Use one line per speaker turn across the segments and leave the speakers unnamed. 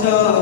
Lord.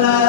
la